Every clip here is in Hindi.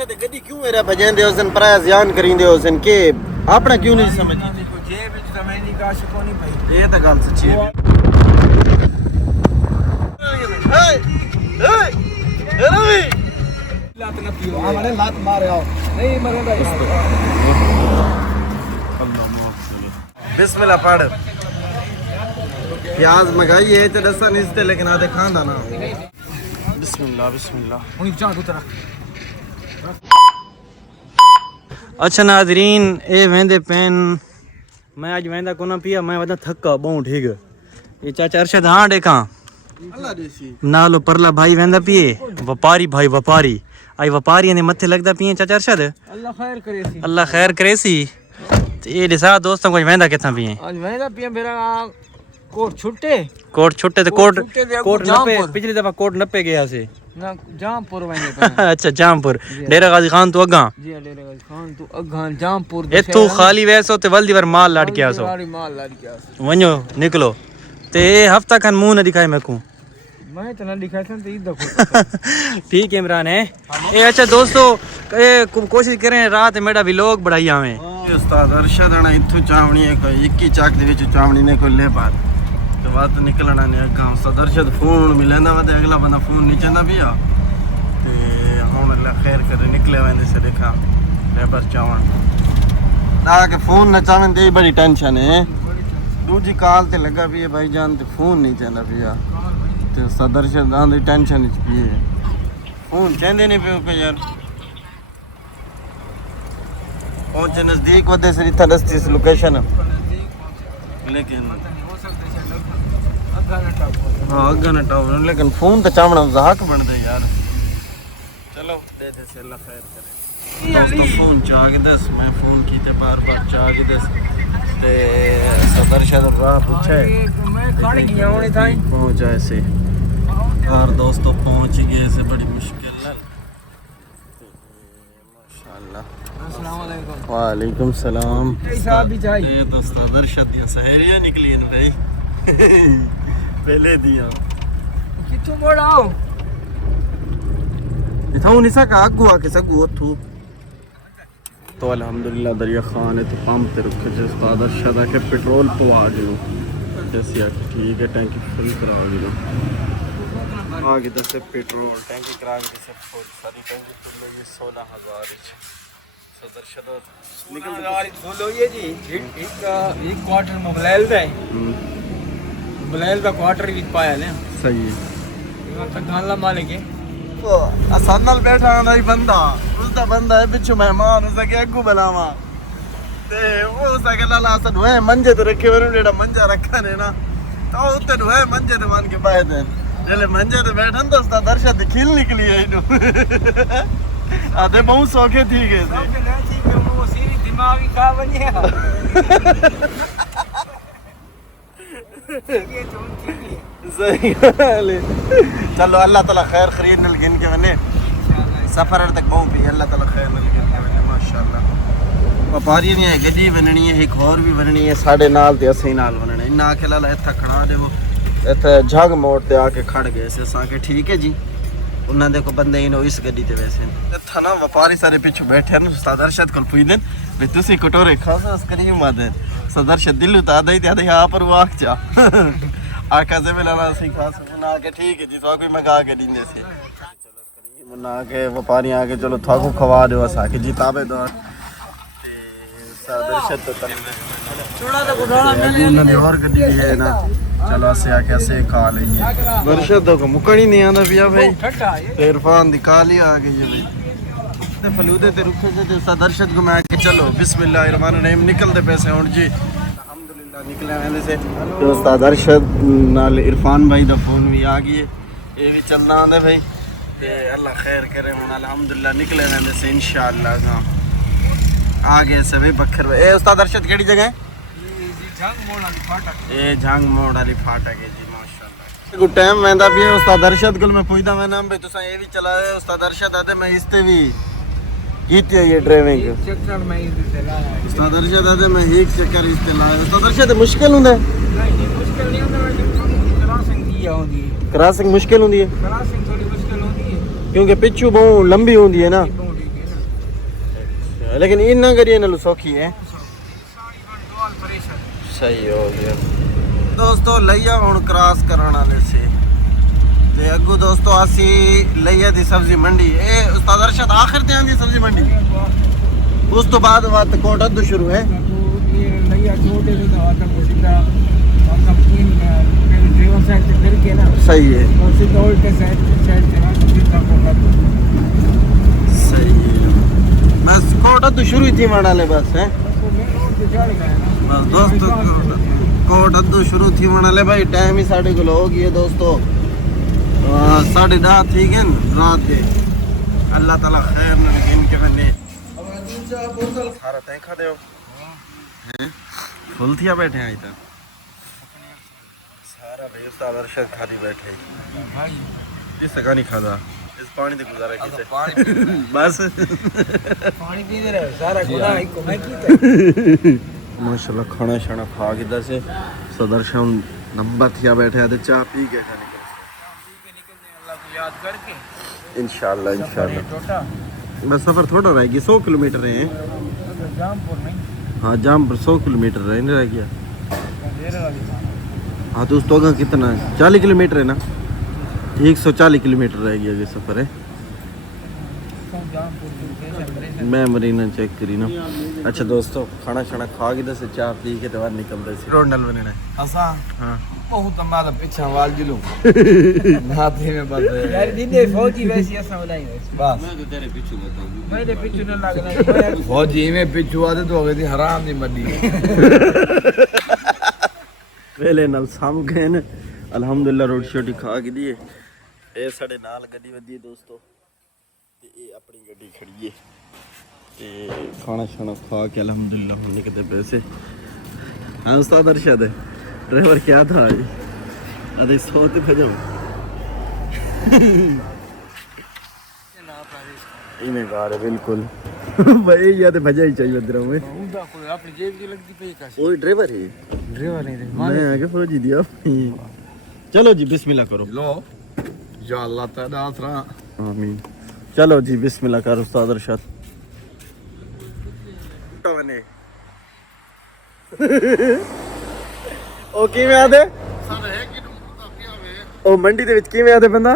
दर्शद गड्डी क्यों मेरा भजेंदे उसन पराया ज़यान करिंदे उसन के आपने क्यों नहीं समझी जे विच तमेंदी का शकोनी भाई ये तो गल सच्ची है रवि लात न पियो हमने लात मारे आओ नहीं मरेगा बिस्मिल्लाह पढ़ प्याज मंगाई है तो दसा नहीं इसते लेकिन आधे खांदा ना बिस्मिल्लाह बिस्मिल्लाह उनी चाह उतरा अच्छा नाज़रीन ए वेंदे पेन मैं आज वेंदा कोना पिया मैं वदा थक्का बहु ठीक ये चाचा अरशद हां देखा अल्लाह देसी नालो परला भाई वेंदा पिए व्यापारी भाई व्यापारी आई व्यापारी ने मथे लगदा पिए चाचा अरशद अल्लाह खैर करे सी ये दिसा दोस्तों को वेंदा किथा पिए आज वेंदा पिए मेरा कोट छुट्टे तो कोट नपे पिछली दफा कोट नपे गया से ना जामपुर वेंदे अच्छा जामपुर डेरा गाजी खान तो अगा जी डेरा गाजी खान तो अगा जामपुर ए तू खाली वैसो ते वल्दी वर माल लाड के आसो माल लाड के आसो वणो निकलो ते हफ्ता खन मुंह न दिखाए मैं को मैं तो ना दिखाई सन ते देखो ठीक है इमरान है ए अच्छा दोस्तों ए कोशिश करें रात मेरा व्लॉग बढ़ाई आवे उस्ताद अरशद आना इथु चावणी है कोई 21 चाक दे विच चावणी ने कोई ले बात तो बात निकलना ने अगा उस्ताद अरशद फोन मिलेंदा वदे अगला बंदा फोन नहीं चंदा पिया ते हुन अल्लाह खैर करे निकले वेंदे से देखा लेबर चावण ना के फोन न चावन दे बड़ी टेंशन है दूजी कॉल ते लगा भी है भाईजान ते फोन नहीं चंदा पिया ते उस्ताद अरशद आंदी टेंशन विच पिए फोन चंदे नहीं पियो पे यार पहुंचे नजदीक वदे से इतना दस्ती इस लोकेशन लेकिन हाँ अग्गा ना टावर लेकिन फोन तो चावना जहाक बन दे यार चलो दे दे से अल्लाह खैर करे तो फोन चाग दस मैं फोन कीते बार चाग दस ते सदर शायद राह पूछे मैं खड़ गया होने थाई पहुंचा ऐसे यार दोस्तों पहुंच गए से बड़ी मुश्किल है माशाल्लाह अस्सलाम वालेकुम वालेकुम सलाम साहब भी चाहिए ये दोस्तों दर्शद दिया सहरिया निकली इन भाई पहले दिया कितु मोड़ाओ इथाऊ निसा का आगू आके सकू ओथू तो अल्हम्दुलिल्लाह दरिया खान है तो पंप ते रुके जे उस्ताद अरशद के पेट्रोल पवा दियो जैसे ठीक है टैंकी फुल करा दियो आगे दस पेट्रोल टैंकी करा के से फुल सारी टैंकी फुल है ये 16000 सदर शदद निकल बोलो ये जी एक क्वार्टर मोबाइल दे मोबाइल का क्वार्टर भी पाया ले सही है तो गाला मालिक है ओ आसान नाल बैठा आंदा ही बंदा उसदा बंदा है पिछू मेहमान उस के अगू बनावा ते वो उसके लाला असन होए मंजे तो रखे वर जेड़ा मंजा रखा ने ना तो उतन होए मंजे ते मान के बाय दे जेले मंजे ते बैठन तो उसदा दर्शक खिल निकली है इनु आधे बहुत सौखे थी गए थे वो सीरी दिमागी खा बनी है ये तो सही है चलो अल्लाह ताला खैर खरीद नल गिन के बने सफर तक बहु भी अल्लाह ताला खैर नल गिन के बने माशाल्लाह व्यापारी ने गड्डी बननी है एक और भी बननी है साडे नाल ते असई नाल बनना इना आके लाला इत्था खड़ा देवो इत्थे झग मोड़ ते आके खड़ गए से सा के ठीक है जी उन्होंने देखो बंदे इनो इस गड्डी ते वैसे था ना व्यापारी सारे पीछे बैठे हैं उस्ताद अरशद को पुछदे वे तुसी कटोरे खास उस करीम मादे उस्ताद अरशद दिल्ली ता दई ते यहां पर वाक जा आका से मिलाना सी खास ना के ठीक है जी तो कोई मंगा के दींदे से चलो करीम ना के व्यापारी आके चलो थाको खवा दो असा के जी ताबेदार ते उस्ताद अरशद तो थोड़ा तो गुडाना मैंने उन्होंने और गड्डी भी है ना चलो से आके से खा लेंगे बरशद को मुकड़ी नहीं आंदा पिया भाई ते इरफान दी काली आ गई है भाई ते फलूदे ते रुखे से उस्ताद अरशद को मैं आके चलो बिस्मिल्लाहिर्रहमानिर्रहीम निकलते पैसे हुन जी अल्हम्दुलिल्लाह निकले आंदे से ते उस्ताद अरशद नाल इरफान भाई दा फोन भी आ गई है ये भी चलना आंदे भाई ते अल्लाह खैर करे हुन अल्हम्दुलिल्लाह निकले आंदे से इंशाअल्लाह आ गए से भाई बखर ए उस्ताद अरशद केड़ी जगह है ये झांग मोड़ वाली फाटक है जी माशाल्लाह को टाइम वेंदा भी है उस्ताद अरशद को मैं पूछदा मैं नाम भाई तुसा ये भी चलाए उस्ताद अरशद आते मैं इसते भी कीती है ये ड्राइविंग चक्कर में इस चलाया उस्ताद अरशद आते मैं एक चक्कर इसते लाया उस्ताद अरशद मुश्किल हुंदा है नहीं मुश्किल नहीं होता क्रॉसिंग की होंदी है क्रॉसिंग मुश्किल हुंदी है क्रॉसिंग थोड़ी मुश्किल होती है क्योंकि पिछू बहुत लंबी हुंदी है ना अच्छा लेकिन इन ना करिए ना सौखी है सही हो गया दोस्तों लइया हुण क्रॉस करने वाले से ते अगू दोस्तों आसी लइया दी सब्जी मंडी ए उस्ताद अरशद आखिर ते आंदी सब्जी मंडी उस तो बाद बात कोटा तो शुरू है लइया छोटे से दवा तक सीधा मतलब तीन ड्राइवर साइड से फिर के ना सही है और सीधा उल्टे साइड से ना सीधा कोटा सही है बस कोटा तो शुरू ही थी वाले बस है बस दोस्तों कोटा तो शुरू थी वाले भाई टाइम ही 10:30 हो गई है दोस्तों 10:30 ठीक है रात के अल्लाह ताला खैर न गिन के बने सारा तय खा दो हैं फुल थिया बैठे आई तक सारा भाई उस्ताद अरशद खाली बैठे भाई जिस का नहीं खादा इस पानी से गुजारा कैसे पानी बस पानी पी दे रहे सारा खुदा एक को मैं की माशाल्लाह खाना शाना खा के दस सदर शाम नंबर थिया बैठे थे चाय पी के खाने याद करके इंशाल्लाह इंशाल्लाह टोटा बस सफ़र थोड़ा रह गया 100 किलोमीटर है जामपुर नहीं हाँ जामपुर 100 किलोमीटर रह गया देर वाली हाँ तो उस तो आगे कितना है 40 किलोमीटर है ना 140 किलोमीटर रह गया ये सफ़र है मैं मरीना चेक करी ना अच्छा दोस्तों खाना शाना खा के दस चाय पी के तो निकलते सी रोड नल बने असा हाँ बहुत हमारा पीछा वाल जुलूं नाथे में बस यार दीदी फौजी वैसी असा बुलाई बस मैं तो तेरे पीछे बताऊं मेरे पीछे न लगना फौजी में पीछे आते तो अगे हराम दी मड्डी पहले नल साम गए न अल्हम्दुलिल्लाह रोटी शोटी खा के दिए ए साडे नाल गड्डी वधी दोस्तों ते ए अपनी गड्डी खड़ी है ते खाना शाना खा के अल्हम्दुलिल्लाह हम निकलते पैसे हाँ उस्ताद अरशद ड्राइवर क्या था आज अरे सोते भजो इन्हें गा रहे बिल्कुल भाई या तो भजा ही चाहिए बदरा में उनका कोई अपनी जेब की लगती पे का कोई ड्राइवर है ड्राइवर नहीं मैं आगे फौजी दिया चलो जी बिस्मिल्लाह करो लो या अल्लाह ताला आसरा आमीन चलो जी बिस्मिल्लाह करो उस्ताद अरशद बने ओ किवें आदे सर है कि पिया वे ओ मंडी ਦੇ ਵਿੱਚ ਕਿਵੇਂ ਆਦੇ ਬੰਦਾ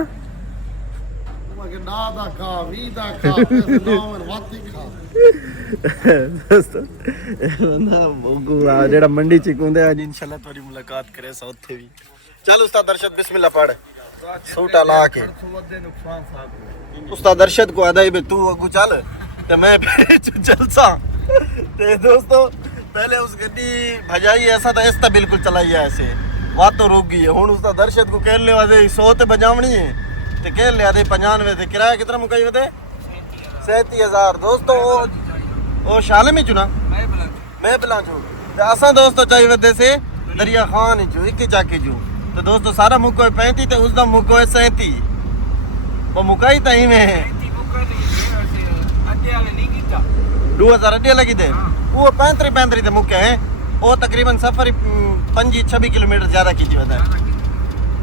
ਉਹ ਕਿ ਨਾ ਦਾ ਖਾ 20 ਦਾ ਖਾ ਪੈਸੇ ਨਾ ਹੋਣ ਵਾਤੀ ਖਾ ਦੋਸਤੋ ਇਹ ਬੰਦਾ ਬੋਗੂਆ ਜਿਹੜਾ ਮੰਡੀ ਚ ਕੁੰਦੇ ਅੱਜ ਇਨਸ਼ਾਅੱਲਾ ਤੁਹਾਡੀ ਮੁਲਾਕਾਤ ਕਰੇ ਸਾ ਉੱਥੇ ਵੀ ਚੱਲ ਉਸਤਾਦ ਅਰਸ਼ਦ ਬਿਸਮਿਲ੍ਲਾ ਪੜ सूटा ला के उस्ताद अरशद को आदा है तू अगू चल ते मैं चलसा ते दोस्तों पहले उस गड्डी भजाई ऐसा था ऐसा बिल्कुल चलाई है ऐसे बात तो रुक गई है हुन उस्ताद अरशद को कह ले वादे 100 ते बजावनी है ते कह ले आदे 95 ते किराया कितना मुकाई वदे 37000 दोस्तों ओ शाले में चुना मैं बलांचो ते असा दोस्तों चाहिए वदे से दरिया खान जो एक जाके जो तो दोस्तों सारा मुको है 35 ते उसदा मुको है 37 वो मुकाई तई में है 2000 अड्डे लगी थे वो 35 ते मुके है वो तकरीबन सफर 25-26 किलोमीटर ज्यादा कीती वदा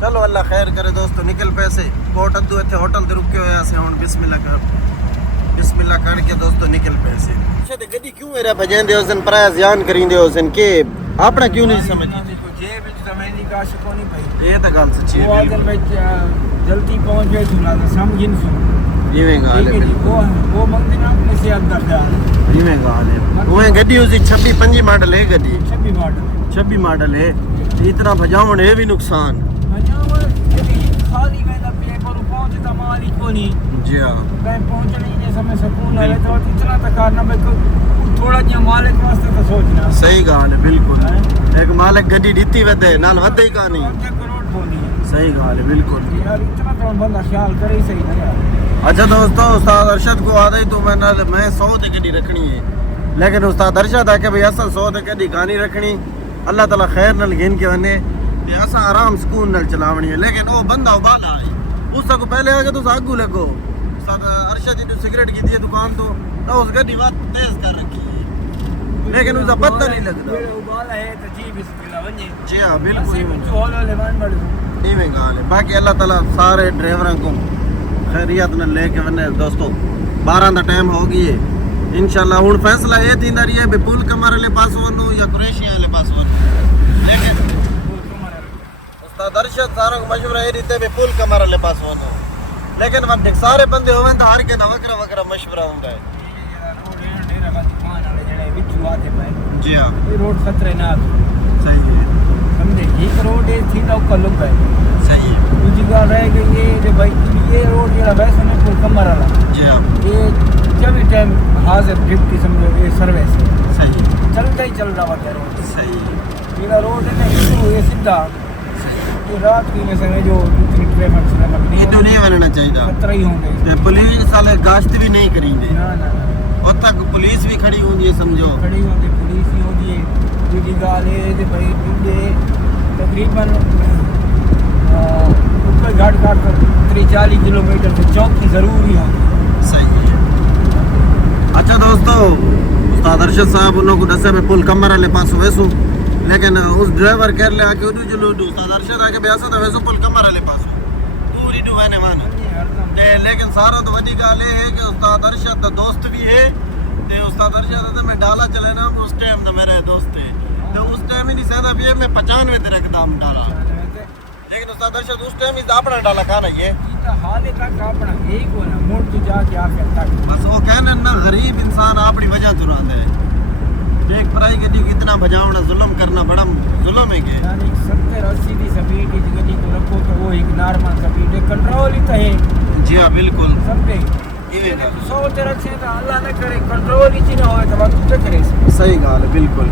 चलो अल्लाह खैर करे दोस्तों निकल पैसे कोट अद्दू इथे होटल ते रुके होया से हुन बिस्मिल्लाह करके दोस्तों निकल पैसे अच्छा ते गड्डी क्यों मेरा भजेंदे उसन प्राइस जान करिंदे उसन के आपने क्यों नहीं समझी जेब विच जमेनी का शकोनी भाई ये तो गल सच्ची वो आदम में जल्दी पहुंच गए सुना समझिन सुन इवें गाल है वो मंगते ना अपने से अंदर जा इवें गाल है वो गड्डी उसी 26 मॉडल है गड्डी 26 मॉडल है इतना भजावन है भी नुकसान खाली में ना पेपर पहुंचता मालिक को नहीं जी हां मैं पहुंचने के समय सुकून आवे तो इतना तक करना मैं थोड़ा जिया मालिक वास्ते तो सोचना सही गाल है बिल्कुल एक मालिक गड्डी दीती वदे नाल वदे ही कहानी करोड़ बोली सही गाल है बिल्कुल यार इतना तो बंदा ख्याल करे ही सही ना यार अच्छा दोस्तों उस्ताद अरशद को आदे तो मैं 100 ते गड्डी रखनी है लेकिन उस्ताद अरशद आके भाई असल 100 ते गड्डी कहानी रखनी अल्लाह ताला खैर नल गिन के वने ते असा आराम सुकून नल चलावनी है लेकिन वो बंदा उबाला है उसको पहले आके तो आगू लगो उस्ताद अरशद ने सिगरेट की दी दुकान तो उस गड्डी बात तेज कर रखी है लेकिन उसका पता नहीं लगता उबाला है तो जी बिस्मिल्लाह वने जी हां बिल्कुल जो होलो लेवान बड़ इवें गाल है बाकी अल्लाह ताला सारे ड्राइवरों को खैरियत न लेके वने दोस्तों 12 दा टाइम हो गई है इंशाल्लाह हुन फैसला ये थींदा रही है बे पुल कमर वाले पास वनो या क्रोएशिया वाले पास वनो लेकिन उस्ताद अरशद सारा मशवरा ये देते बे पुल कमर वाले पास वनो लेकिन वक्त सारे बंदे होवन तो हर के दा वकरा वकरा मशवरा हुंदा है जी हां ये रोड खतरे ना सही है समझे एक रोड है थी ना का लुक है सही है दूसरी बात रह गई ये जो भाई ये रोड जेड़ा वैसे में पुल कमर वाला जी हां ये जब भी टाइम हाजिर डिप्टी समझो ये सर्विस सही है चलता ही चल रहा है रोड सही है मेरा रोड है ना ये सीधा ये रात की में समय जो इतनी ट्रैफिक से ये तो नहीं बनना चाहिए खतरा ही होंगे ते पुलिस वाले गश्त भी नहीं करेंगे ना ना और तक पुलिस भी खड़ी होंगी है समझो खड़ी होंगी पुलिस ही होगी है दूसरी गाल है कि भाई तुझे तकरीबन ऊपर घाट घाट पर 30-40 किलोमीटर से चौकी ज़रूरी होगी सही है अच्छा दोस्तों उस्ताद अरशद साहब उन्होंने को दसा में पुल कमर वाले पास वैसू लेकिन उस ड्राइवर कह ले आके उन्होंने जो लोग उस्ताद अरशद आके ब्यासा था वैसो पुल कमर वाले पास पूरी डुबाने मानो ते लेकिन सारा तो वही गाल है कि उस्ताद अरशद का दोस्त भी है ते उस्ताद अरशद तो मैं डाला चले ना उस टाइम तो मेरे दोस्त है तो उस टाइम ही नहीं सहदा भी मैं 95 तेरे दाम डाला लेकिन उस्ताद अरशद उस टाइम ही अपना डाला खाना ये हाले तक अपना एक हो ना मोड़ तो जाके आखिर तक बस वो कहने ना गरीब इंसान अपनी वजह तो रहा है एक पराई गड्डी कितना बजावना जुल्म करना बड़ा जुल्म है के यानी 70-80 की स्पीड की गड्डी को रखो तो वो एक नॉर्मल स्पीड है कंट्रोल ही तो है जी हाँ बिल्कुल सब पे ये सोच रखे तो अल्लाह न करे कंट्रोल ही ना हो तो वक्त पे करे सही गाल है बिल्कुल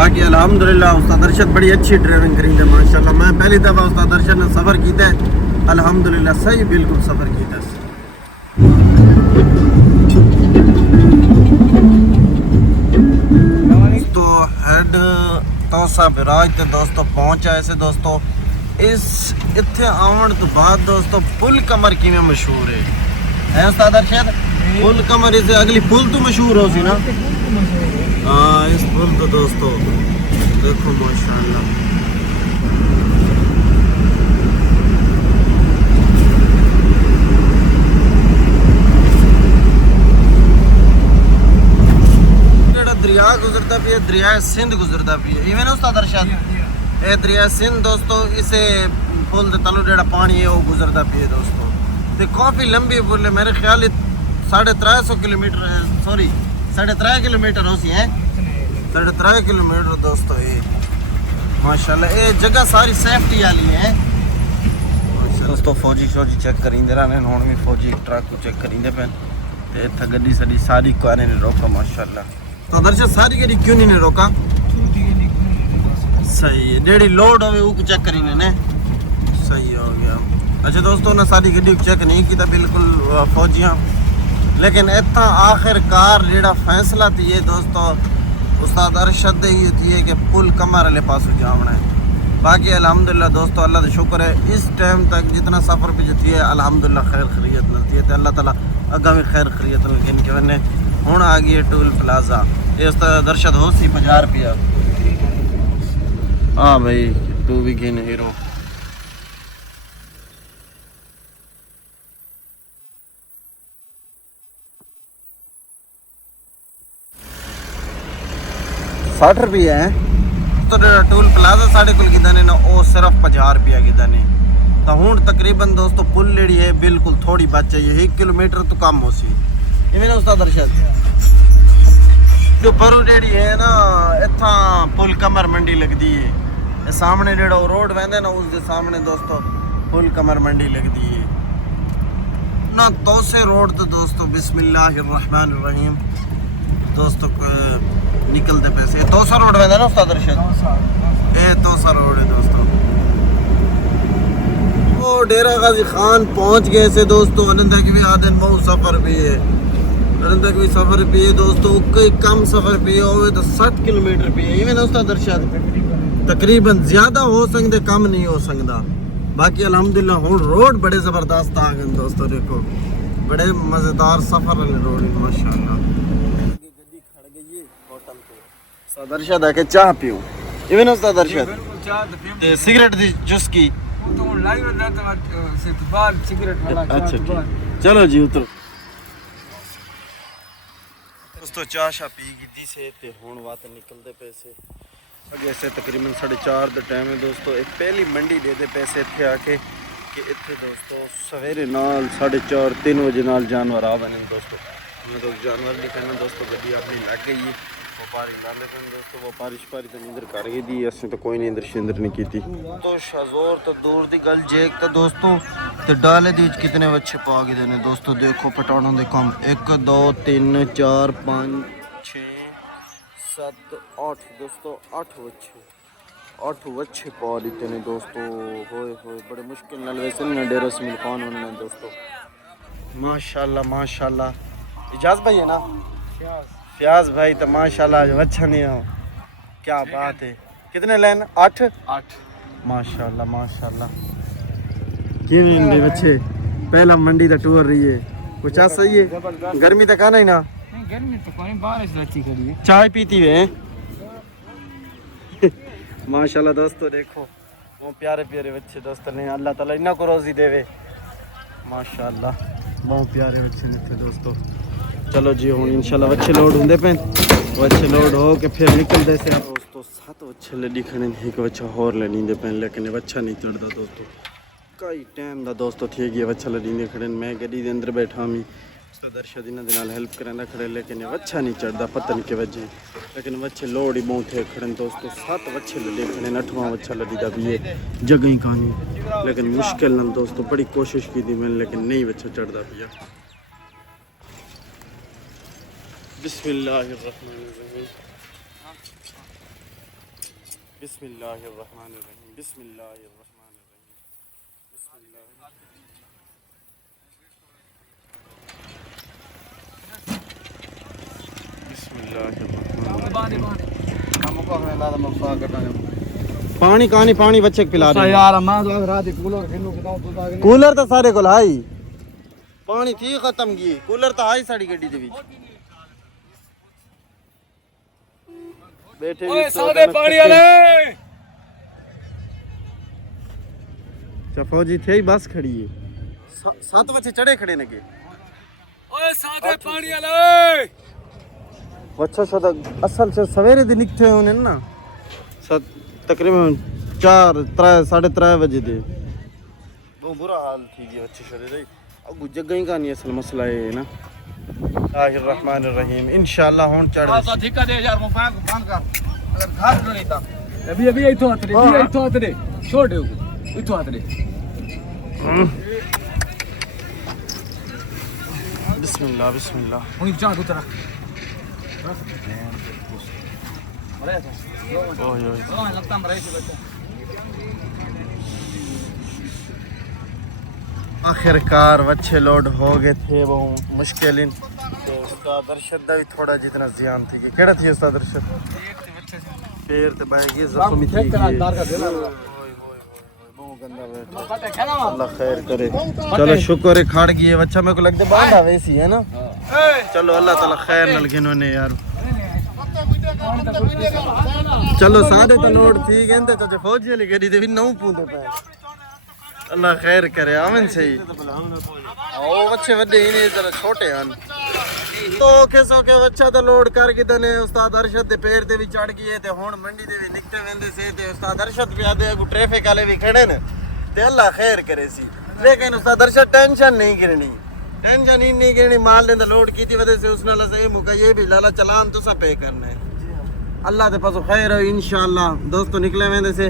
बाकी अल्हम्दुलिल्लाह उस्ताद अरशद बड़ी अच्छी ड्राइविंग करी है माशाल्लाह मैं पहली दफ़ा उस्ताद अरशद ने सफ़र किया है अल्हम्दुलिल्लाह सही बिल्कुल सफ़र किया है तो हेड तोसा बिराज ते दोस्तों पहुंचा ऐसे दोस्तों इस इत्थे आवन तो बाद दोस्तों पुल कमर की में मशहूर है उस्ताद अरशद पुल कमर इसे अगली पुल तो मशहूर हो सी ना हाँ इस पुल तो दोस्तों देखो माशाल्लाह दरिया गुजरता भी है दरिया सिंध गुजरता भी है इवें उस्ताद अरशद ये दरिया सिंध दोस्तों इसे पुल दे तलो जेड़ा पानी है वो गुजरता भी है दोस्तों ते काफी लंबी पुल है मेरे ख्याल 350 किलोमीटर है सॉरी 3.5 किलोमीटर हो सी है 3.5 किलोमीटर दोस्तों ये माशाल्लाह ये जगह सारी सेफ्टी वाली है दोस्तों फौजी चेक करेंगे रहने हुण भी फौजी ट्रक को चेक करेंगे पे ते इत्थे गड्डी सारी कारे ने रोका माशाल्लाह तो दर्शक सारी गड्डी क्यों नहीं ने रोका सही है डेढ़ी लोड होवे वो चेक करीने ने सही हो गया अच्छा दोस्तों ने सारी गड्डी चेक नहीं किया बिल्कुल फौजियां लेकिन इतना आखिरकार जेड़ा फैसला थी ये दोस्तों उस्ताद अरशद ये थी कि पुल कमर वाले पास जावना है बाकी अल्हम्दुलिल्लाह दोस्तों अल्लाह का शुक्र है इस टाइम तक जितना सफ़र पे जो थी है अल्हम्दुलिल्लाह खैर खरीत मिलती है तो अल्लाह ताला अगा में खैर खरीत लगे के वने हूँ आ गई है टोल प्लाजा ये उस्ताद अरशद हो सी 50 रुपया हाँ भाई तू भी गिन हीरो ₹60 है तो टोल प्लाजा साढ़े को किदाने ना वो सिर्फ 50 रुपया किदाने तो हूँ तकरीबन दोस्तों पुल लेड़ी है बिल्कुल थोड़ी बच जाइए 1 किलोमीटर तो कम हो सी इवें ना उस्ताद अरशद जो परू जेड़ी है ना इतना पुल कमर मंडी लगती है सामने जेड़ा रोड वहदे ना उसके सामने दोस्तों पुल कमर मंडी लगती है ना तोसे रोड तो दोस्तों बिस्मिल्लाहिर्रहमानिर्रहीम दोस्तों निकलते पैसे तोसा रोड वहदे ना उस्ताद अरशद ए तोसा रोड है दोस्तों वो डेरा गाजी खान पहुंच गए से दोस्तों अनंत की भी आदन बहुत सफर भी है अनंत की सफर भी है दोस्तों कोई कम सफर भी हो तो 60 किलोमीटर भी है इवें उस्ताद अरशद तकरीबन ज्यादा हो सकते कम नहीं हो सकता बाकी अल्हम्दुलिल्लाह हुण रोड बड़े जबरदस्त आ गए दोस्तों देखो बड़े मजेदार सफर वाले रोड है माशाल्लाह गड्डी खड़ गई है होटल पे उस्ताद अरशद आके चाह पियो इवें उस्ताद अरशद ते सिगरेट दी चुस्की तो लाइव रहता से बाहर सिगरेट वाला अच्छा चलो जी उतरो दोस्तों चाह शा पी गिद्धी से ते हुण वात निकलते पैसे अगे से तकरीबन 4:30 दा टाइम है दोस्तों। एक पहली मंडी देते पैसे इत्थे आके कि इत्थे दोस्तों सवेरे नाल 4:30-3 बजे नाल जानवर आ बने दोस्तों। मैं तो जानवर भी कहना दोस्तों गड्डी अपनी लग गई है व्यापारी डाले पे दोस्तों। व्यापारी शपारी तो नींदर कर गई दी असें तो कोई नींदर शिंदर नहीं की तो शाजोर तो दूर दी गल जेक तो दोस्तों ते डाले दी कितने बच्चे पा गए ने दोस्तों। देखो पटाणों दे कम 1 2 3 4 5 6 7 8 दोस्तों 8 बच्चे पा दिते ने दोस्तों। होए होए बड़े मुश्किल नाल वैसे ना डेरा से मिलकान होने दोस्तों। माशाल्लाह माशाल्लाह इजाज भाई है ना फ्याज भाई तो माशाल्लाह अच्छा नहीं हो क्या बात है। कितने लेन 8 माशाल्लाह माशाल्लाह। किवें दे बच्चे पहला मंडी दा टूर रही है कुछ आ सही है। गर्मी तक आना ही ना नहीं गर्मी तो कोई बारिश रहती करी है चाय पीती हुए माशाल्लाह दोस्तों। देखो वो प्यारे प्यारे बच्चे दोस्तों ने अल्लाह ताला इन्ना को रोजी देवे माशाल्लाह। बहुत प्यारे बच्चे ने थे दोस्तों। चलो जी हुन इंशाल्लाह बच्चे लोड होंदे पे बच्चे लोड हो के फिर निकलते से दोस्तों। 7 बच्चे लड़ी खड़े एक बच्चा होर लेंदे पे लेकिन बच्चा नहीं चढ़ता दोस्तों। कई टाइम दा दोस्तों थी गया बच्चा लड़ी खड़े मैं गड्डी दे अंदर बैठा मी तो दर्शक इन्हां दे नाल हेल्प करना खड़े लेकिन बच्चा नहीं चढ़ता पता नहीं के वजह लेकिन बच्चे लोड ही बहुत थे खड़े दोस्तों। 7 बच्चे लड़ी खड़े 8वां बच्चा लड़ी दा भी है जगह ही कहानी लेकिन मुश्किल नाल दोस्तों बड़ी कोशिश की थी मैंने लेकिन नहीं बच्चा चढ़ता पिया। बिस्मिल्लाहिर्रहमानिर्रहीम बिस्मिल्लाहिर्रहमानिर्रहीम बिस्मिल्लाहिर्रहमानिर्रहीम। पानी कहानी पानी बच्चे को पिला दे यार मैं तो रात कूलर खेलू के तो कूलर तो सारे को लाई पानी थी खत्म की कूलर तो आई साड़ी गड्डी दे विच बैठे ओए सादे पानी वाले अच्छा फौजी थे ही बस खड़ी है 7 बच्चे चढ़े खड़े ने के ओए सादे पानी वाले बच्चा सदा असल से सवेरे दिन निकते होने ना तकरीबन 4 3 3:30 बजे दे बहुत बुरा हाल थी गया बच्चे शरे रही अब जगह ही का नहीं असल मसला है ना। बिस्मिल्लाहिर्रहमानिर्रहीम इंशाल्लाह होन चढ़ सा ठिका दे यार मैं फोन कर अगर घर नहीं था अभी इथों हाथ दे इथों हाथ दे छोड़ दे इथों हाथ दे बिस्मिल्लाह बिस्मिल्लाह हुन जा उतर ओए ओए लगता मरे से बच्चा। आखिरकार बच्चे लोड हो गए थे वो मुश्किल तो उस्ताद अरशद दा भी थोड़ा जितना जियान थी केड़ा थी उस्ताद अरशद पैर ते बाय ये जख्मी थी बहुत गंदा बैठा अल्लाह खैर करे। चलो शुक्र है खड़ गई बच्चा मेरे को लगता बांधा वैसी है ना। चलो अल्लाह ताला खैर नल गिनोने यार। चलो सारे तो लोड ठीक है तो फौजी वाली गड्डी दे भी 9 पूंदे पे अल्लाह खैर करे आमिन सही। ओ बच्चे वड्डे ही ने जरा छोटे हन तो कैसो के बच्चा तो लोड कर के ने उस्ताद अरशद दे पैर ते भी चढ़ गए ते हुन मंडी दे भी निकते वेंदे से ते उस्ताद अरशद भी आदे को ट्रैफिक वाले भी खड़े ने ते अल्लाह खैर करे सी। लेकिन उस्ताद अरशद टेंशन नहीं करनी माल ने लोड की थी वजह से उसने सही मुका ये भी लाला चलान तो सब पे करना है अल्लाह दे पासो खैर हो इंशाअल्लाह दोस्तों निकले वेंदे से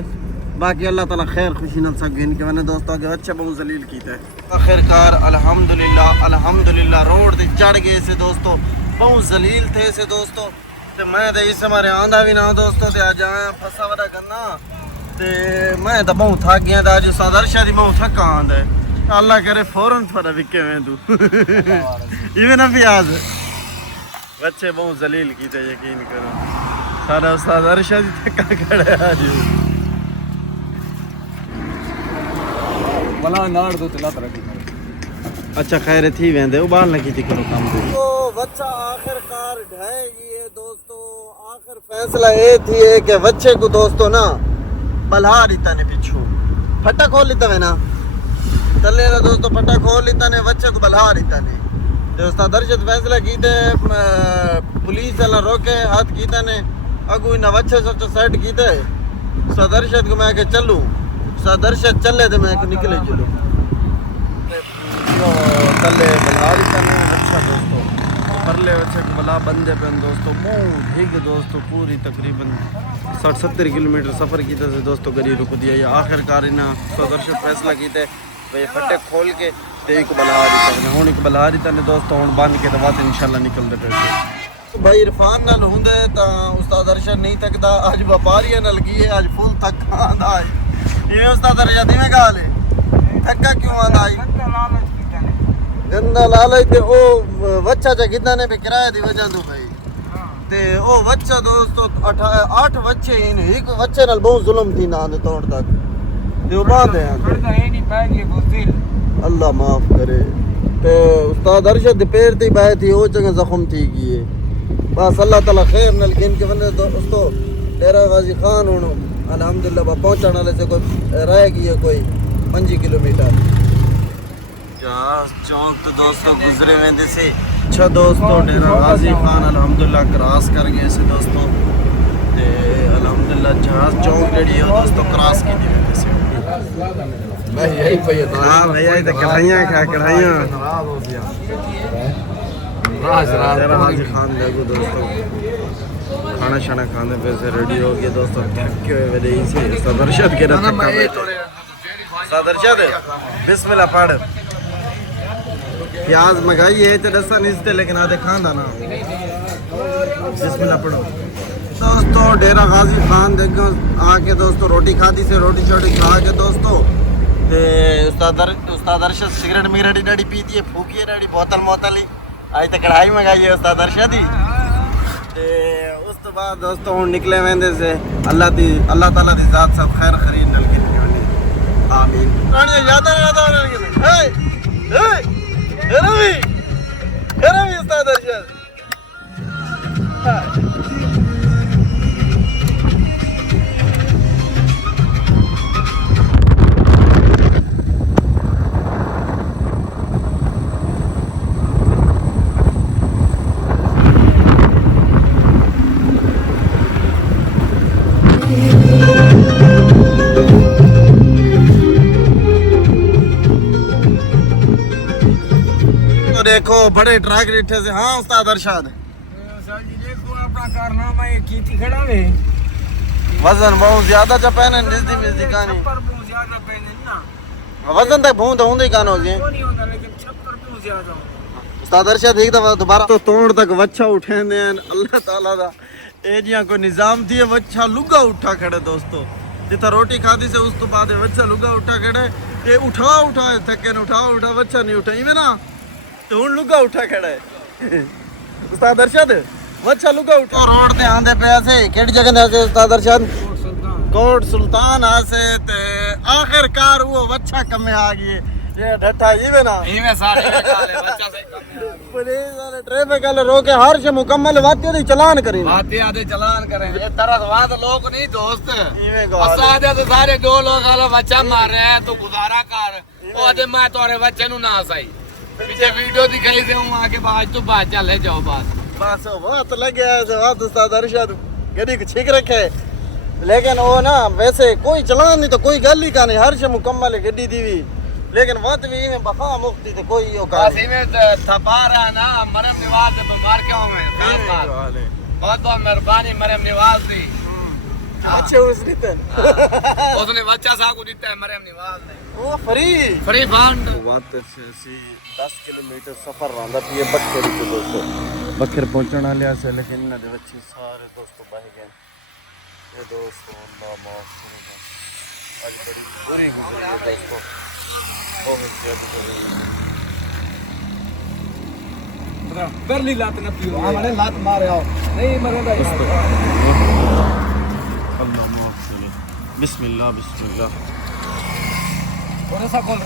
बाकी अल्लाह ताला खैर खुशी नल सक गिन के मैंने दोस्तों के बच्चे बहुत जलील कीता है। आखिरकार अल्हम्दुलिल्लाह रोड ते चढ़ गए से दोस्तों बहुत जलील थे से दोस्तों ते मैं तो इस हमारे आंदा भी ना दोस्तों ते आज आया फसा वरा करना ते मैं तो बहुत थक गया था आज उस्ताद अरशद दी बहुत थका आंदा है अल्लाह करे फौरन थोड़ा विके में तू इवन अभी आज बच्चे बहुत जलील कीते यकीन करो सारा उस्ताद अरशद थका खड़ा आज भला नाड़ दो तला तरह की अच्छा खैर थी वेंदे उबाल न कीती करो काम तो बच्चा आखिरकार ढाएगी है दोस्तों। आखिर फैसला ये थी है कि बच्चे को दोस्तों ना बल्हा रीता ने पिछू फटा खोल लीता है ना चले ना दोस्तों फटा खोल लीता ने बच्चे को बल्हा रीता ने तो उस्ताद अरशद फैसला की थे पुलिस वाला रोके हाथ कीता ने अगू इन वच्छे सच सेट कीते सदरशत को मैं के चलूं सदरशत चले तो मैं निकले चलूं तले बलहारी तने अच्छा दोस्तों परले अच्छे को बला बंदे पे दोस्तों मुँह भीग दोस्तों पूरी तकरीबन 60-70 किलोमीटर सफ़र किया से दोस्तों गरी रुक दिया ये आखिरकार इन्हें सदरशत फैसला किया भाई फटे खोल के ते एक बलहारी तने हूँ एक बलहारी तने दोस्तों हूँ बन के तो बात इंशाल्लाह निकलते पैसे तो भाई इरफान नाल होंदे ता उस्ताद अरशद नहीं तकदा आज व्यापारी नाल की है आज फुल थका आंदा है ये उस्ताद अरशद में गाल है थका क्यों आंदा है गंदा लालच ते ओ बच्चा चा कितना ने पे किराया दी वजह दो भाई ते ओ बच्चा दोस्तों 8 बच्चे इन एक बच्चे नाल बहुत जुल्म थी ना आंदे तोड़ तक ते ओ बात है अल्लाह माफ करे ते उस्ताद अरशद दे पैर ते बाय थी ओ जगह जख्म थी गई है बस अल्लाह ताला खैर नल गिन के बने दोस्तों डेरा गाजी खान होनो अल्हम्दुलिल्लाह पहुंचने वाले से कोई रह गई है कोई 5 किलोमीटर जहाज चौक तो दोस्तों गुजरे वेंदे से अच्छा दोस्तों डेरा गाजी खान अल्हम्दुलिल्लाह क्रॉस कर गए से दोस्तों ते अल्हम्दुलिल्लाह जहाज चौक जेडी है दोस्तों क्रॉस की दी वेंदे से मैं यही पे हां भैया ये कढ़ाइयां खराब हो गया डेरा गाजी खान देखो दोस्तों खाना शाना खाने पे से रेडी हो गया दोस्तों थके हुए वेदे से सदरशद के रखा सदरशद बिस्मिल्लाह पढ़ प्याज मंगाई है तो दसा नहीं लेकिन आधे खाना ना बिस्मिल्लाह पढ़ो दोस्तों डेरा गाजी खान देखो आके दोस्तों रोटी खाती से रोटी छोटी खा के दोस्तों ते उस्ताद अरशद सिगरेट मिगरेट डाडी पीती है फूकी है डाडी बोतल मोतली आज तक कढ़ाई मंगाई है उस्ताद अरशद ही ते उस तो बाद दोस्तों हुन निकले वेंदे से अल्लाह ताला दी जात सब खैर खरीद नल के आमीन रानी याद है हे रवि उस्ताद अरशद देखो बड़े ट्रक रिठे से हाँ उस्ताद अरशद देखो अपना कारनामा ये कीती खड़ा है वजन बहुत ज्यादा चा पहने निजदी कहानी पर बहुत ज्यादा पहने ना वजन तक भूं तो होंदे कानो जी नहीं होता लेकिन छप्पर बहुत ज्यादा उस्ताद अरशद एक दफा दोबारा तो तोड़ तक वच्छा उठेंदे हैं अल्लाह ताला दा ए जियां कोई निजाम थी वच्छा लुगा उठा खड़े दोस्तों जिता रोटी खादी से उस तो बाद वच्छा लुगा उठा खड़े ये उठा थके न उठा वच्छा नहीं उठा इवें ना तो हुन लुगा उठा खड़ा है उस्ताद अरशद वच्छा लुगा उठा रोड ते आंदे पे से केड़ी जगह दे उस्ताद अरशद कोट सुल्तान आसे ते आखिरकार वो वच्छा कमे आ गई ये ढट्ठा इवें ना इवें सारे काले बच्चा से पुलिस वाले ट्रैफिक वाले रोके हर से मुकम्मल वाते दी चलान करें आते आते चलान करें ये तरह बात लोग नहीं दोस्त इवें को असादे तो सारे दो लोग वाला बच्चा मार रहे हैं तो गुजारा कर ओ दे मैं तोरे बच्चे नु ना सही पीछे वीडियो दिखाई दे हूं आके बाद तो बात चले जाओ बस बात लग गया है बात उस्ताद अरशद गड्डी को ठीक रखे लेकिन वो ना वैसे कोई चलान नहीं तो कोई गल ही का नहीं हर से मुकम्मल है गड्डी दीवी लेकिन वत भी में बफा मुक्ति तो कोई यो का बस में थपा रहा ना मरम निवाज पे मार के हूं मैं बहुत बहुत मेहरबानी मरम निवाज दी अच्छे उसने उसने बच्चा साहब को दिता है मरम निवाज ने वो फ्री फंड बात से 10 किलोमीटर सफर रहा पिए बखर के दोस्तों बखर पहुंचने वाले से लेकिन ना दे बच्चे सारे दोस्तों बह गए ये दोस्तों अल्लाह माफ करे आज बड़ी बुरी गुजरी है दोस्तों बहुत ज्यादा कर ली लात न पियो हमारे लात मारे आओ नहीं मरेगा अल्लाह माफ करे बिस्मिल्लाह रसा खोल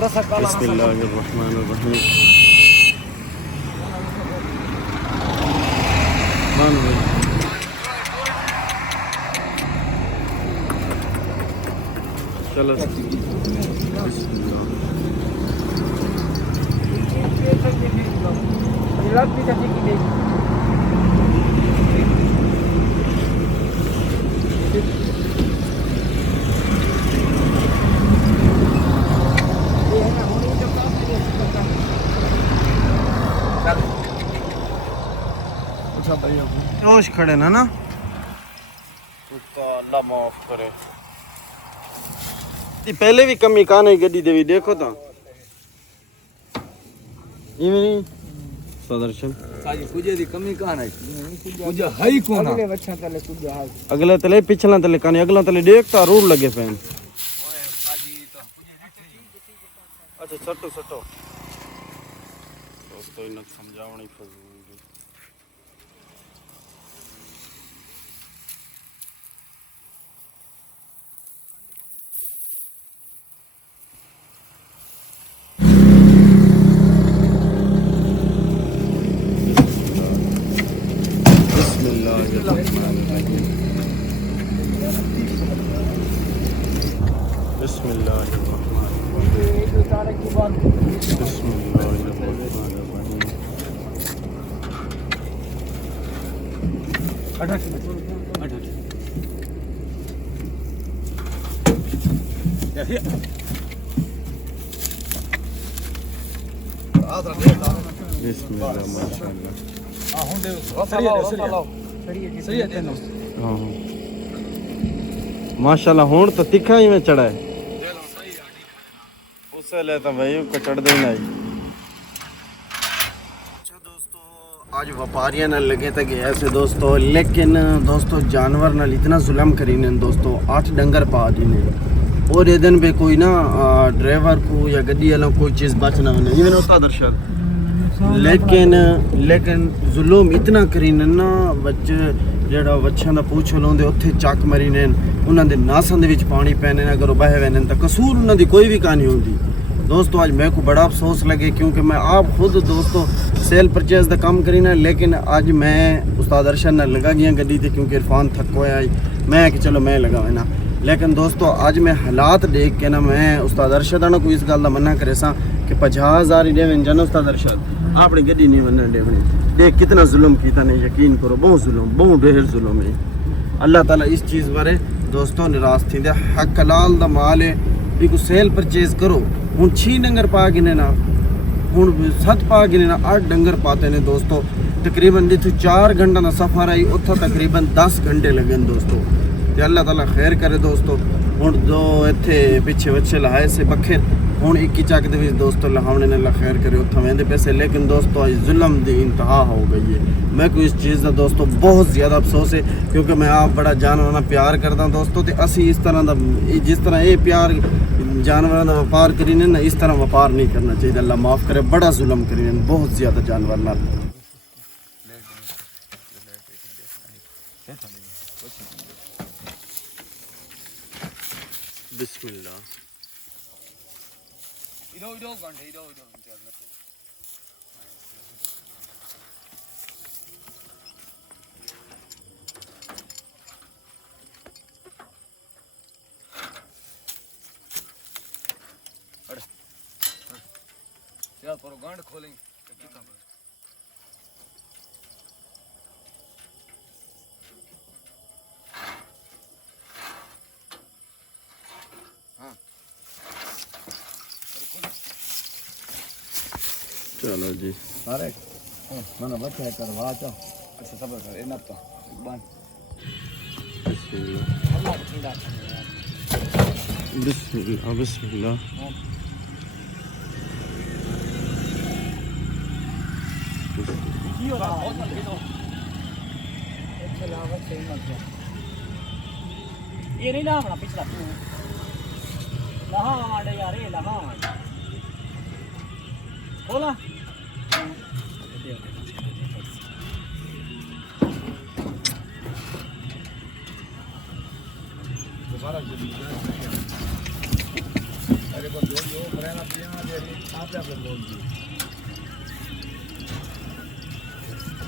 बिस्मिल्लाहिर्रहमानिर्रहीम चलो बिस्मिल्लाह अच्छा भैया जोश खड़े ना ना उसका अल्लाह माफ करे ती पहले भी कमी कान है गड्डी देवी देखो तो इवनी सदर्शन साजी कुजे दी कमी कान है कुजा है ही कोना अगले बच्चा तले कुजा हाल अगले तले पिछला तले कान अगला तले देखता रूर लगे फैन अच्छा सटो सटो दोस्तों इन्हें समझावनी फजूल माशाल्लाह होण तो तिखा ही में चढ़ा है उससे ले तो भाई को चढ़ देना ही अच्छा दोस्तों आज व्यापारियां न लगे थे ऐसे दोस्तों लेकिन दोस्तों जानवर नाल इतना जुल्म करी ने दोस्तों 8 डंगर पा दी ने और ये दिन पे कोई ना ड्राइवर को या गड्डी वाला कोई चीज़ बच ना बने इवन उस्ताद अरशद लेकिन जुल्म इतना करी ने ना बच्चे जेड़ा बच्चों का पूछ लाते उत्थे चक मरी ने उन्होंने नासां दे विच पानी पैने अगर बह वे तो कसूर उन्होंने कोई भी कहानी होती दोस्तों आज मेरे को बड़ा अफसोस लगे क्योंकि मैं आप खुद दोस्तों सेल परचेज का काम करी ना लेकिन आज मैं उस्ताद अरशद नाल लगा गया गड्डी ते क्योंकि इरफान थक होया मैं कि चलो मैं लगा ना लेकिन दोस्तों आज मैं हालात देख के ना मैं उस्ताद अरशद ना कोई इस गल का मना करे सा कि 50,000 ही देवन जन उस्ताद अरशद अपनी गड्डी नहीं बनने देवनी देख कितना जुल्म किया नहीं यकीन करो बहुत जुल्म बहुत ढेर जुल्म है अल्लाह ताला इस चीज़ बारे दोस्तों निराश थी हक हलाल दा माल है इको सेल परचेज करो हूँ 6 डंगर पा गिने ना हूँ 7 पा गिने ना 8 डंगर पाते ने दोस्तों तकरीबन जितों 4 घंटा का सफ़र आई उत्था तकरीबन 10 घंटे लगे दोस्तों ते अल्लाह ताला खैर करे दोस्तों हूँ दो इत्थे पिछे बच्चे लहाए से बखे हूँ एक ही चक दे दोस्तों लहावने ने अल्लाह खैर करे उत्था वेंदे पैसे लेकिन दोस्तों आज जुल्म दी इंतहा हो गई है मैं को इस चीज़ का दोस्तों बहुत ज़्यादा अफसोस है क्योंकि मैं आप बड़ा जानवर ना प्यार करता दोस्तों तो असी इस तरह का जिस तरह ये प्यार जानवरों का व्यापार करी ना इस तरह व्यापार नहीं करना चाहिए अल्लाह माफ़ करे बड़ा जुल्म करी बहुत ज़्यादा जानवर नाल बिस्मिल्लाह चल पर गांड खोलेंगे चलो जी अरे मैंने बच्चा करवा चाह अच्छा सब कर इतना तो बन बिस्मिल्लाह बिस्मिल्लाह ये नहीं लाना पिछला लहा यार ये लहा बोला अरे पर जो बरेना पिया दे आप बोल दी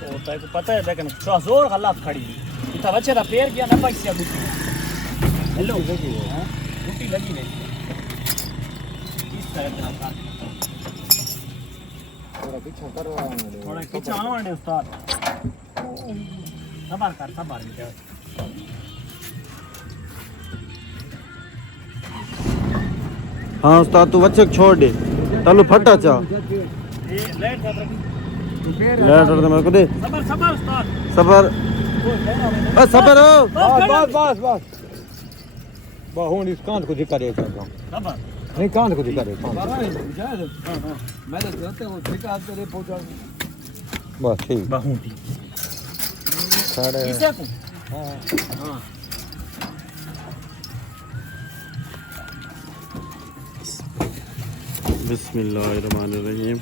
होता है पता है लेकिन जोर हालात खड़ी इतना बच्चे का पैर गया ना पैसे हेलो टूटी लगी नहीं इस तरह का थोड़ा पीछा करवा थोड़ा पीछा आवांडे उस्ताद सबर कर सबर बेटा हाँ उस्ताद तू बच्चे छोड़ दे तालू फटा चा ये लेट कर लेटर दे मेरे को दे सबर सबर उस्ताद सबर ओ सबर हो बस बहु इस कांध को दिखा दे करता हूं सबर नहीं कांध को दिखा दे मैं तो कहते वो ठेका तेरे पहुंचा बस ठीक बहुटी साढ़े किसे को हां बिस्मिल्लाहिर्रहमानिर्रहीम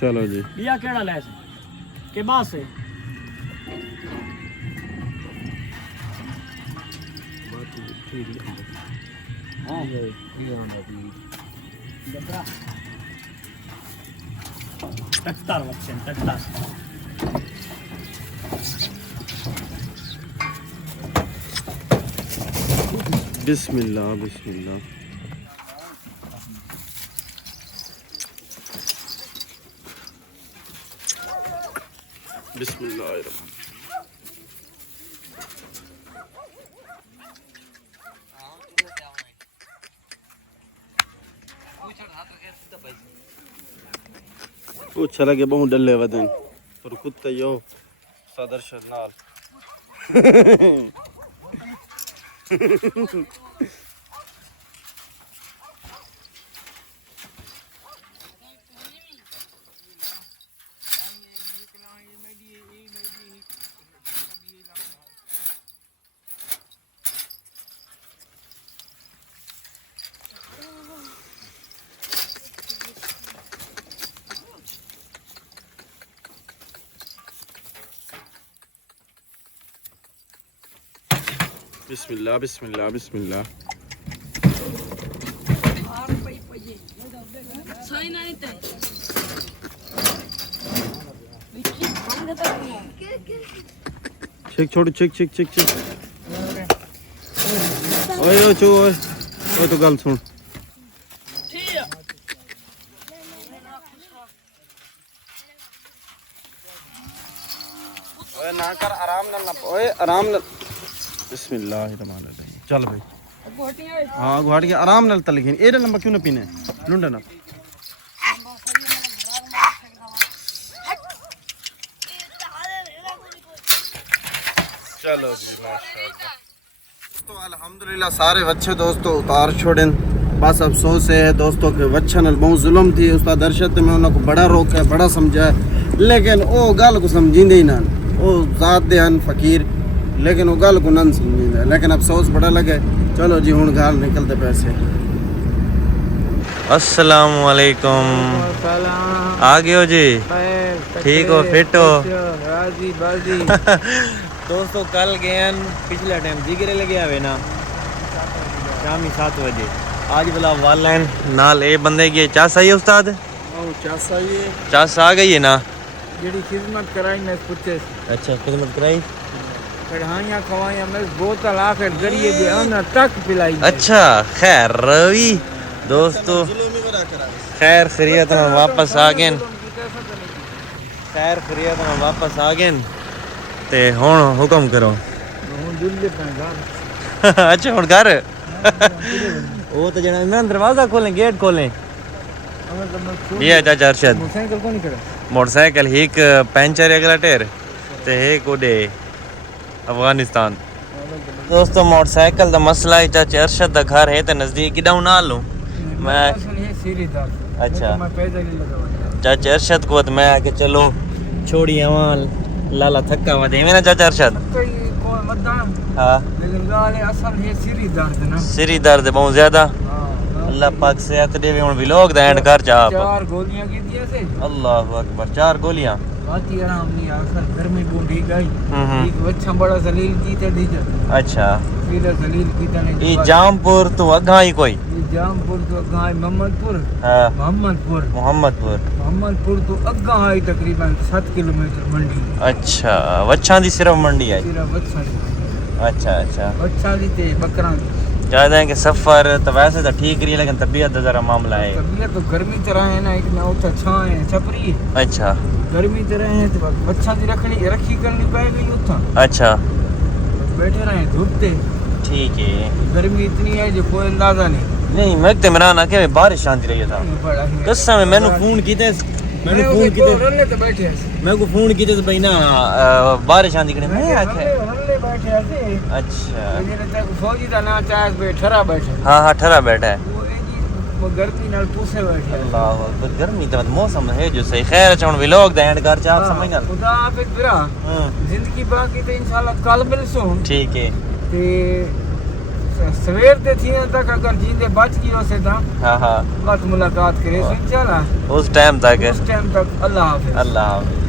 चलो जी लिया केड़ा ले के बाद से हां ये आंदा जबरा टकतार वचन टकतार बिस्मिल्लाह बिस्मिल्लाह बिस्मिल्लाहिर्रहमानिर्रहीम पूछ लगे बहुत डल्ले वदन पर कुत्ते यो सदर शनाल बिस्मिल्लाह बिस्मिल्लाह बिस्मिल्लाह चेक छोड़ चेक चेक चेक चेक ओए ओ चो ओए तो गल सुन ओए ना कर आराम ना ओए आराम ना बिस्मिल्लाहिर्रहमानिर्रहीम चल भाई हाँ गुहाटी आराम नाल तल लेकिन एड़ा लंबा क्यों ना पीने लुंडा ना चलो जी माशाल्लाह तो अल्हम्दुलिल्लाह सारे बच्चे दोस्तों उतार छोड़े बस अफसोस है दोस्तों के बच्चे नाल बहुत जुल्म थी उस्ताद अरशद में उन्होंने बड़ा रोका बड़ा समझा लेकिन वो गल को समझींदे ही ना वो जात दे हन फकीर लेकिन वो गल को नहीं समझींदा लेकिन अफसोस बड़ा लगे चलो जी हुण गाल निकलते पैसे अस्सलाम वालेकुम आ गए हो जी ठीक हो फिट हो राजी बाजी दोस्तों कल गए पिछले टाइम जिगरे लगे आवे ना शामी 7 बजे आज बोला वालाइन नाल ए बंदे की चास आई है उस्ताद चास आ गई है ना जेडी खिदमत कराई मैं पूछे अच्छा खिदमत कराई कढ़ाइयां खवाइयां मैं बोतल आकर जरिए दे अना तक पिलाई अच्छा खैर रवि दोस्तों खैर खैरियत में वापस आ गए खैर खैरियत में वापस आ गए ते हुण हुक्म करो अच्छा हुण घर वो तो जना मैं दरवाजा खोलें गेट खोलें ये चाचा अरशद मोटरसाइकिल को नहीं खड़ा मोटरसाइकिल एक पंचर अगला टेर ते एक उडे अफगानिस्तान दोस्तों मोटरसाइकिल का मसला है चाचा अरशद का घर है तो नजदीक ही डाउन ना लूं मैं अच्छा मैं पैदल ही लगा चाचा अरशद को तो मैं आके चलो छोड़ी अवाल लाला थक्का वधे मेरा चाचा अरशद कोई मदान हाँ लेकिन गाले असल है सिरी दर्द ना सिरी दर्द बहुत ज्यादा अल्लाह पाक सेहत देवे हुन व्लॉग दा एंड कर जा आप 4 गोलियां की दिए से अल्लाहु अकबर 4 गोलियां बाती आराम नहीं असल गर्मी बूंदी गई एक बच्चा बड़ा जलील की ते दीजा अच्छा सीधा जलील की तने ई जामपुर तो अगा ही कोई जामपुर तो गाय मोहम्मदपुर हां मोहम्मदपुर तो अगा है तकरीबन 7 किलोमीटर मंडी अच्छा वच्छा दी सिर्फ मंडी है सिर्फ बच्चा अच्छा बच्चा दी ते बकरा ज्यादा है कि सफर तो वैसे तो ठीक रही है लेकिन तबीयत का जरा मामला है तबीयत तो गर्मी तरह है ना एक ना उठा छां है छपरी अच्छा गर्मी तरह है तो बच्चा दी रखी करनी पड़ गई उठा अच्छा बैठे रहे धूप ते ठीक है गर्मी इतनी है जो कोई अंदाजा नहीं नहीं मैं ते मेरा ना के बारिश आंदी रही था बड़ा ही कसम मैंने फोन कीते मैंने फोन कीते रल्ले तो बैठे मैं को फोन कीते तो भाई ना बारिश आंदी कने मैं आखे रल्ले बैठे थे अच्छा मेरे तक फौजी दा ना चाहे बैठा बैठे हाँ हाँ ठहरा बैठा है वो गर्मी नाल पूसे बैठे अल्लाह अकबर गर्मी तो मौसम है जो सही खैर चौन व्लॉग दा एंड कर चाप समझ ना खुदा पे बिरा हां जिंदगी बाकी तो इंशाल्लाह कल मिलसूं ठीक है ते सवेर ते थी तक अगर जींदे बच गयो से ता हाँ हाँ बात मुलाकात करे सो इंशाल्लाह उस टाइम तक उस टाइम तक अल्लाह हाफिज अल्लाह हाफ़िज़।